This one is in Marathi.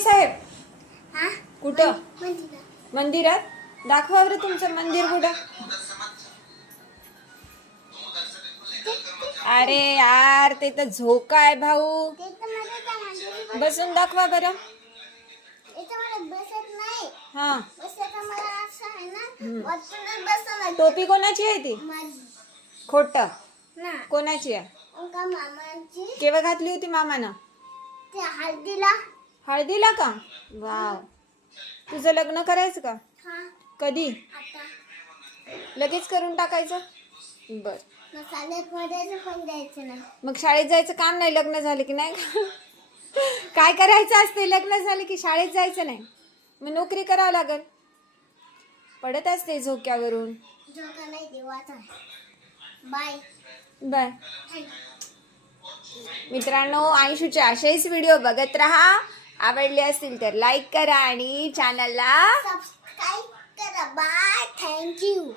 साहेब हा कुठं मंदिरात. मंदिरात दाखवा बरं तुमचं मंदिर कुठं. अरे यार ते तर झोका आहे भाऊ. ते तर मला त्या मंदिरात बसून दाखवा बरं. इथं मला बसत नाही. हा बसायचं मला असं आहे ना, वरतूनच बसायला टोपी कोणाची आहे ती. माझी खोट ना. कोणाची आहे. का मामाची केव्हा घातली होती मामानं. ते हळदीला. हळदीला का. वाव. तुझं लग्न करायचं का. हा कधी आता लगेच करून टाकायचं. बर मसाल्यात मधायचं पण द्यायचं नाही. मग शाळेत जायचं काम नाही लग्न झालं की नाही का? काय करायचं असते लग्न झालं की शाळेत जायचं नाही. मग नोकरी करावं लागल. पडत असते झोक्यावरून. झोका नाही देवाचा. Bye bye. मित्रांनो आयुषूचे असेच व्हिडिओ बघत राहा. आवडले असतील तर लाईक करा आणि चॅनलला सबस्क्राईब करा. Bye thank you.